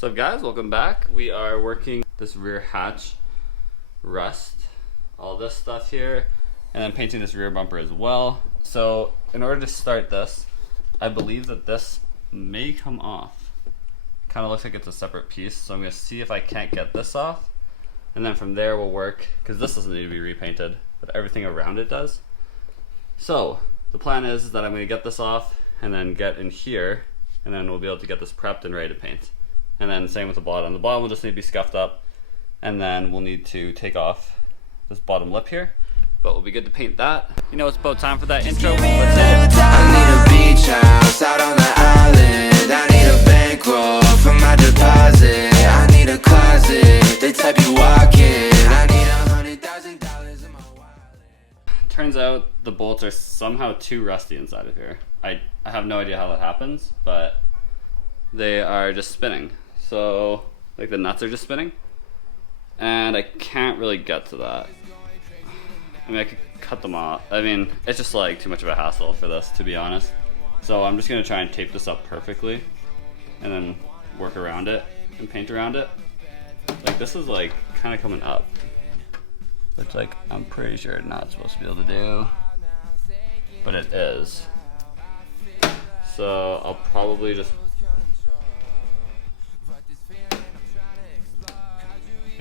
What's up guys, welcome back. We are working this rear hatch rust, all this stuff here, and then painting this rear bumper as well. So in order to start this, I believe that this may come off. Kind of looks like it's a separate piece, so I'm going to see if I can't get this off, and then from there we'll work, because this doesn't need to be repainted, but everything around it does. So the plan is that I'm going to get this off and then get in here, and then we'll be able to get this prepped and ready to paint. And then same with the bottom. The bottom will just need to be scuffed up, and then we'll need to take off this bottom lip here, but we'll be good to paint that. You know, it's about time for that intro. Let's hit it. I need a beach house out on the island. I need a bankroll for my deposit. I need a closet, the type you walk in. I need $100,000 in my wallet. Turns out the bolts are somehow too rusty inside of here. I have no idea how that happens, but they are just spinning. So, like the nuts are just spinning, and I can't really get to that. I mean, I could cut them off. I mean, it's just like too much of a hassle for this, to be honest. So I'm just gonna try and tape this up perfectly, and then work around it and paint around it. Like this is like kind of coming up, which like I'm pretty sure it's not supposed to be able to do, but it is. So I'll probably just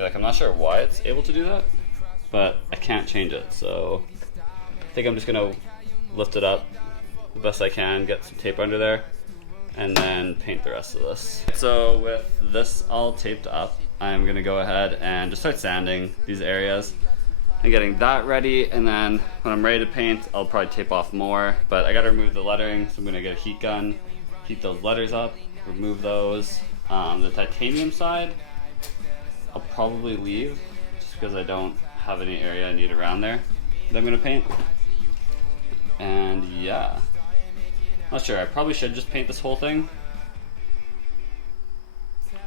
like, I'm not sure why it's able to do that, but I can't change it, so I think I'm just gonna lift it up the best I can, get some tape under there, and then paint the rest of this. So with this all taped up, I'm gonna go ahead and just start sanding these areas and getting that ready, and then when I'm ready to paint, I'll probably tape off more, but I gotta remove the lettering, so I'm gonna get a heat gun, heat those letters up, remove those. The titanium side, I'll probably leave just because I don't have any area I need around there that I'm gonna paint. And yeah, not sure, I probably should just paint this whole thing,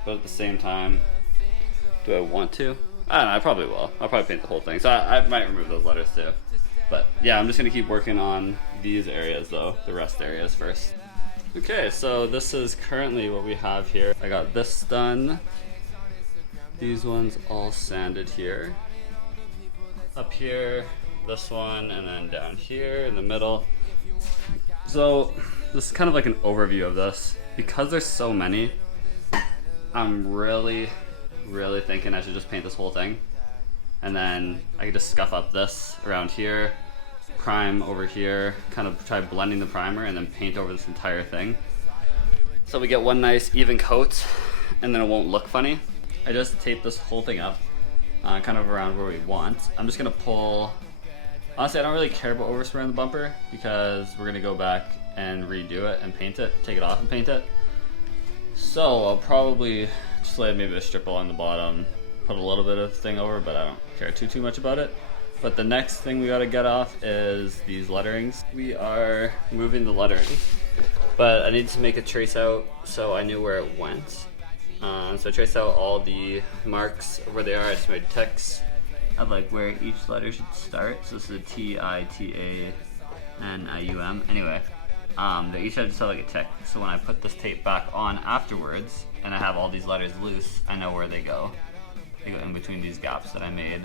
but at the same time, do I want to? I don't know, I probably will. I'll probably paint the whole thing, so I might remove those letters too. But yeah, I'm just gonna keep working on these areas though, the rust areas first. Okay, so this is currently what we have here. I got this done. These ones all sanded here. Up here, this one, and then down here in the middle. So this is kind of like an overview of this. Because there's so many, I'm really thinking I should just paint this whole thing. And then I could just scuff up this around here, prime over here, kind of try blending the primer, and then paint over this entire thing. So we get one nice even coat, and then it won't look funny. I just taped this whole thing up, kind of around where we want. I'm just gonna pull, honestly I don't really care about overspraying the bumper because we're gonna go back and redo it and paint it, take it off and paint it. So I'll probably just lay maybe a strip along the bottom, put a little bit of thing over, but I don't care too much about it. But the next thing we gotta get off is these letterings. We are moving the lettering, but I need to make a trace out so I knew where it went. So I traced out all the marks where they are. I just made ticks of like where each letter should start. So this is a T, I, T, A, N, I, U, M. Anyway, they each have just have like a tick. So when I put this tape back on afterwards, and I have all these letters loose, I know where they go. They go in between these gaps that I made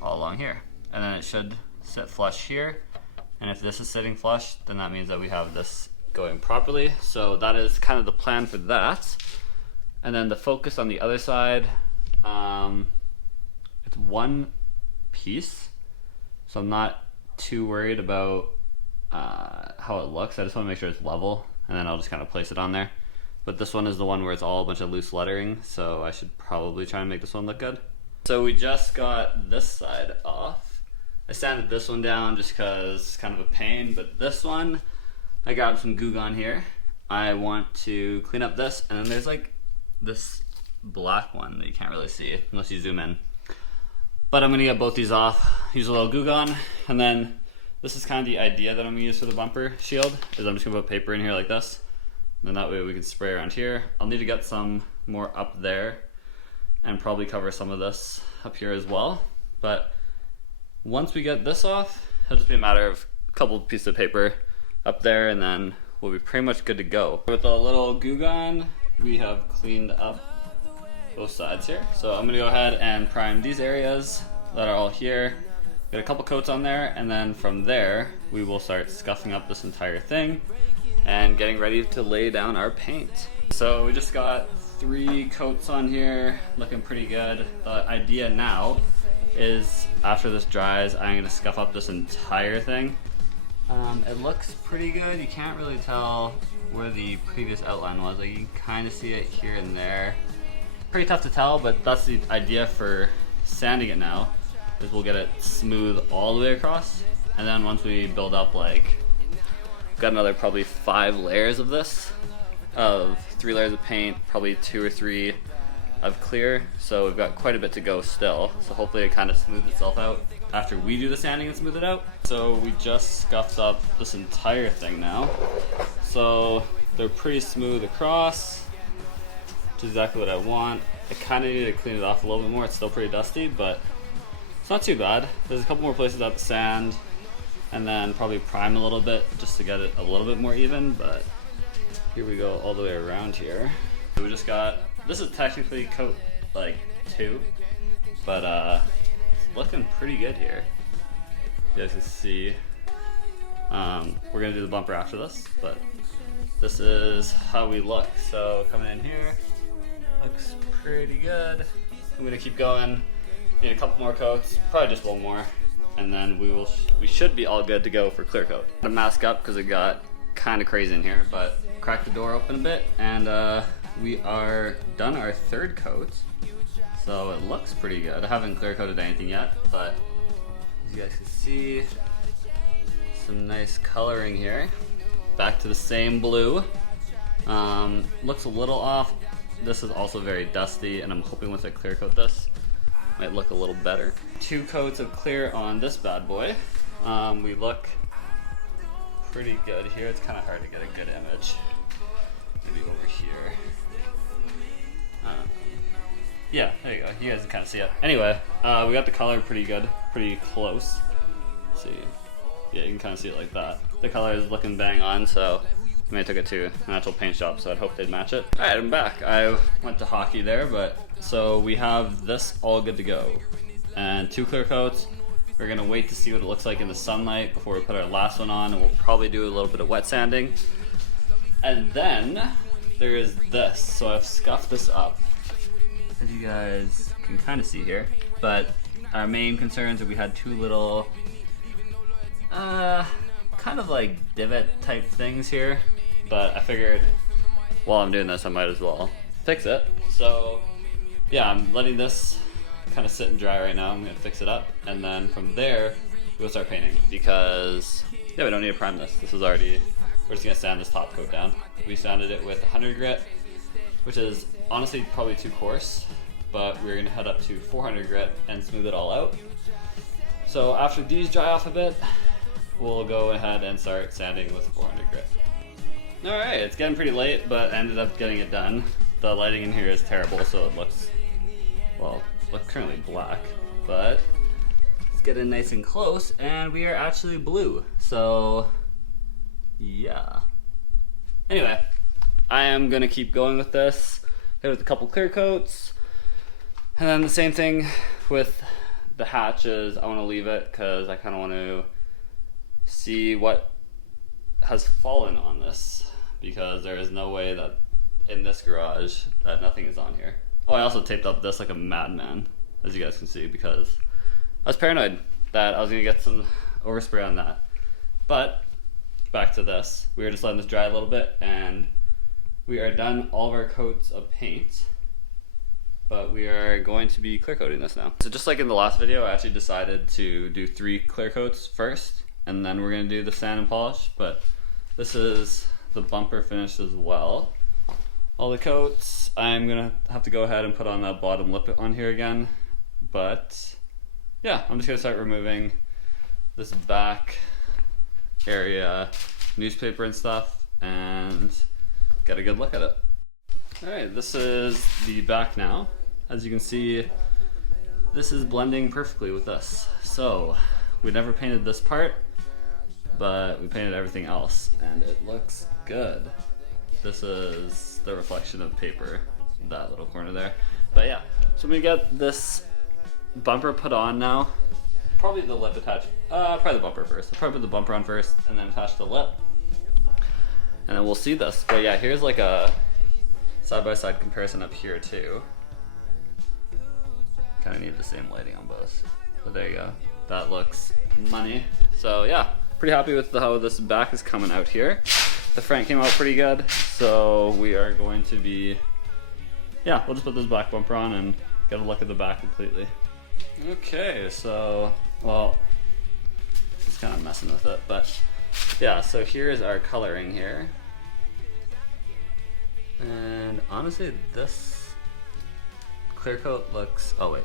all along here. And then it should sit flush here. And if this is sitting flush, then that means that we have this going properly. So that is kind of the plan for that. And then the focus on the other side, it's one piece, so I'm not too worried about how it looks. I just want to make sure it's level, and then I'll just kind of place it on there. But this one is the one where it's all a bunch of loose lettering, so I should probably try and make this one look good. So we just got this side off. I sanded this one down just because it's kind of a pain, but this one, I grabbed some Goo Gone here. I want to clean up this, and then there's like this black one that you can't really see unless you zoom in. But I'm gonna get both these off, use a little Goo Gone, and then this is kind of the idea that I'm gonna use for the bumper shield, is I'm just gonna put paper in here like this, and then that way we can spray around here. I'll need to get some more up there and probably cover some of this up here as well. But once we get this off, it'll just be a matter of a couple pieces of paper up there, and then we'll be pretty much good to go. With a little Goo Gone, we have cleaned up both sides here. So I'm gonna go ahead and prime these areas that are all here. Get a couple coats on there, and then from there we will start scuffing up this entire thing and getting ready to lay down our paint. So we just got 3 coats on here, looking pretty good. The idea now is after this dries, I'm gonna scuff up this entire thing. It looks pretty good. You can't really tell where the previous outline was. Like, you can kind of see it here and there. Pretty tough to tell, but that's the idea for sanding it now, is we'll get it smooth all the way across. And then once we build up, like, got another probably 5 layers of this, of 3 layers of paint, probably 2 or 3 of clear. So we've got quite a bit to go still. So hopefully it kind of smooths itself out after we do the sanding and smooth it out. So we just scuffed up this entire thing now. So they're pretty smooth across, which is exactly what I want. I kind of need to clean it off a little bit more. It's still pretty dusty, but it's not too bad. There's a couple more places I have to sand, and then probably prime a little bit just to get it a little bit more even, but here we go all the way around here. So we just got, this is technically coat like 2, but it's looking pretty good here. You guys can see. We're gonna do the bumper after this, but this is how we look. So coming in here, looks pretty good. I'm gonna keep going. Need a couple more coats, probably just 1 more, and then we should be all good to go for clear coat. I'm gonna mask up because it got kind of crazy in here, but crack the door open a bit, and we are done our 3rd coat. So it looks pretty good. I haven't clear coated anything yet, but as you guys can see, some nice coloring here. Back to the same blue. Looks a little off. This is also very dusty, and I'm hoping once I clear coat this, might look a little better. 2 coats of clear on this bad boy. We look pretty good here. It's kind of hard to get a good image. Maybe over here. Yeah, there you go. You guys can kind of see it. Anyway, we got the color pretty good, pretty close. Let's see. Yeah, you can kind of see it like that. The color is looking bang on, so I may took it to an actual paint shop, so I'd hope they'd match it. Alright, I'm back. I went to hockey there, but so we have this all good to go. And 2 clear coats. We're gonna wait to see what it looks like in the sunlight before we put our last one on, and we'll probably do a little bit of wet sanding. And then there is this. So I've scuffed this up, as you guys can kind of see here. But our main concerns are we had 2 little kind of like divot type things here, but I figured while I'm doing this I might as well fix it. So yeah, I'm letting this kind of sit and dry right now. I'm gonna fix it up, and then from there we'll start painting, because yeah, we don't need to prime this. This is already, we're just gonna sand this top coat down. We sanded it with 100 grit, which is honestly probably too coarse, but we're gonna head up to 400 grit and smooth it all out. So after these dry off a bit, we'll go ahead and start sanding with 400 grit. Alright, it's getting pretty late, but I ended up getting it done. The lighting in here is terrible, so it looks, well, looks currently black, but let's get in nice and close, and we are actually blue. So yeah. Anyway, I am gonna keep going with this. Hit it with a couple clear coats, and then the same thing with the hatches. I want to leave it because I kind of want to see what has fallen on this, because there is no way that in this garage that nothing is on here. Oh, I also taped up this like a madman, as you guys can see, because I was paranoid that I was gonna get some overspray on that. But back to this, we were just letting this dry a little bit, and we are done all of our coats of paint, but we are going to be clear coating this now. So just like in the last video, I actually decided to do 3 clear coats first, and then we're gonna do the sand and polish, but this is the bumper finish as well. All the coats, I'm gonna have to go ahead and put on that bottom lip on here again, but yeah, I'm just gonna start removing this back area, newspaper and stuff, and get a good look at it. Alright, this is the back now. As you can see, this is blending perfectly with this. So, we never painted this part, but we painted everything else, and it looks good. This is the reflection of paper, that little corner there. But yeah, so we get this bumper put on now. Probably the lip attached. Probably the bumper first. I'll probably put the bumper on first and then attach the lip. And then we'll see this. But yeah, here's like a side-by-side comparison up here too. Kind of need the same lighting on both. But there you go. That looks money. So yeah, pretty happy with how this back is coming out here. The front came out pretty good. So we are going to be, yeah, we'll just put this back bumper on and get a look at the back completely. Okay, so, well, just kind of messing with it, but yeah, so here's our coloring here. And honestly, this clear coat looks, oh wait,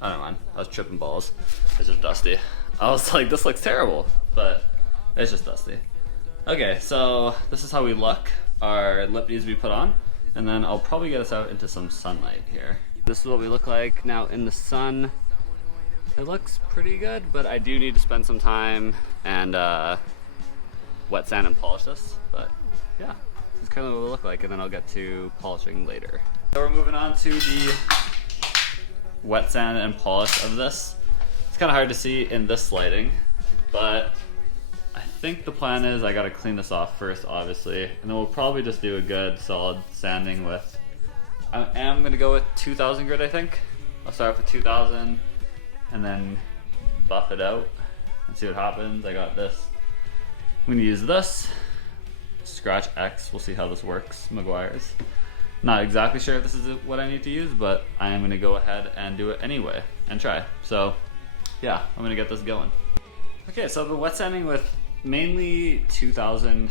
I don't mind, I was tripping balls. It's just dusty. I was like, this looks terrible, but it's just dusty. Okay, so this is how we look. Our lip needs to be put on, and then I'll probably get us out into some sunlight here. This is what we look like now in the sun. It looks pretty good, but I do need to spend some time and wet sand and polish this. But yeah, this is kind of what we look like, and then I'll get to polishing later. So we're moving on to the wet sand and polish of this. It's kind of hard to see in this lighting, but I think the plan is I gotta clean this off first, obviously, and then we'll probably just do a good solid sanding with, I am gonna go with 2000 grit, I think. I'll start with 2000 and then buff it out and see what happens. I got this. I'm gonna use this, Scratch X, we'll see how this works, Meguiar's. Not exactly sure if this is what I need to use, but I am gonna go ahead and do it anyway and try. So yeah, I'm gonna get this going. Okay, so I've been wet sanding with mainly 2000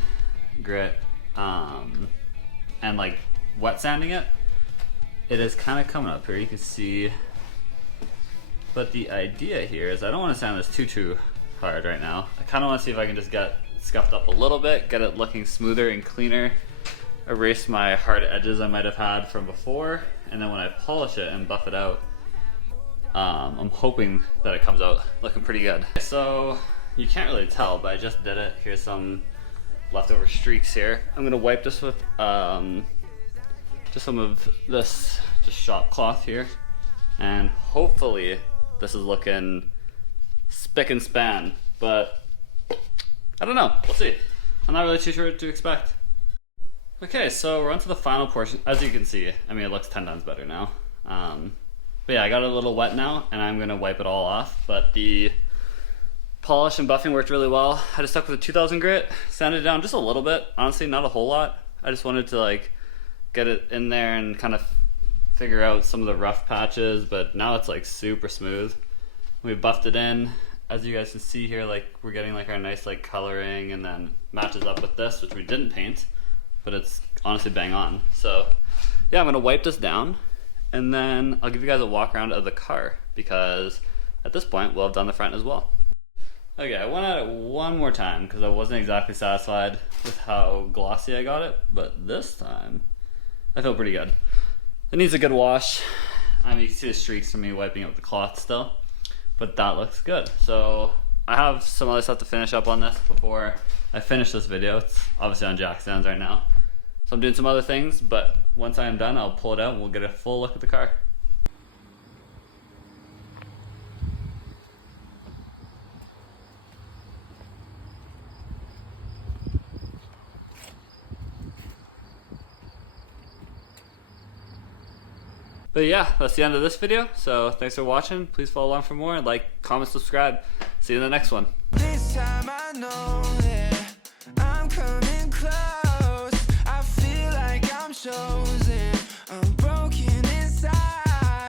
grit and like wet sanding it. It is kind of coming up here, you can see. But the idea here is I don't want to sand this too hard right now. I kind of want to see if I can just get it scuffed up a little bit, get it looking smoother and cleaner, erase my hard edges I might have had from before, and then when I polish it and buff it out, I'm hoping that it comes out looking pretty good. So you can't really tell, but I just did it. Here's some leftover streaks here. I'm gonna wipe this with just some of this just shop cloth here, and hopefully this is looking spick and span, but I don't know, we'll see. I'm not really too sure what to expect. Okay, so we're on to the final portion. As you can see, I mean, it looks 10 times better now. But yeah, I got it a little wet now, and I'm gonna wipe it all off, but the polish and buffing worked really well. I just stuck with a 2000 grit, sanded it down just a little bit, honestly, not a whole lot. I just wanted to like get it in there and kind of figure out some of the rough patches, but now it's like super smooth. We buffed it in. As you guys can see here, like we're getting like our nice like coloring, and then matches up with this, which we didn't paint, but it's honestly bang on. So yeah, I'm gonna wipe this down, and then I'll give you guys a walk around of the car, because at this point we'll have done the front as well. Okay, I went at it one more time because I wasn't exactly satisfied with how glossy I got it, but this time I feel pretty good. It needs a good wash. I mean, you can see the streaks from me wiping it with the cloth still, but that looks good. So I have some other stuff to finish up on this before I finish this video. It's obviously on jack stands right now, so I'm doing some other things, but once I am done, I'll pull it out and we'll get a full look at the car. But yeah, that's the end of this video. So thanks for watching. Please follow along for more, and like, comment, subscribe. See you in the next one. This time I know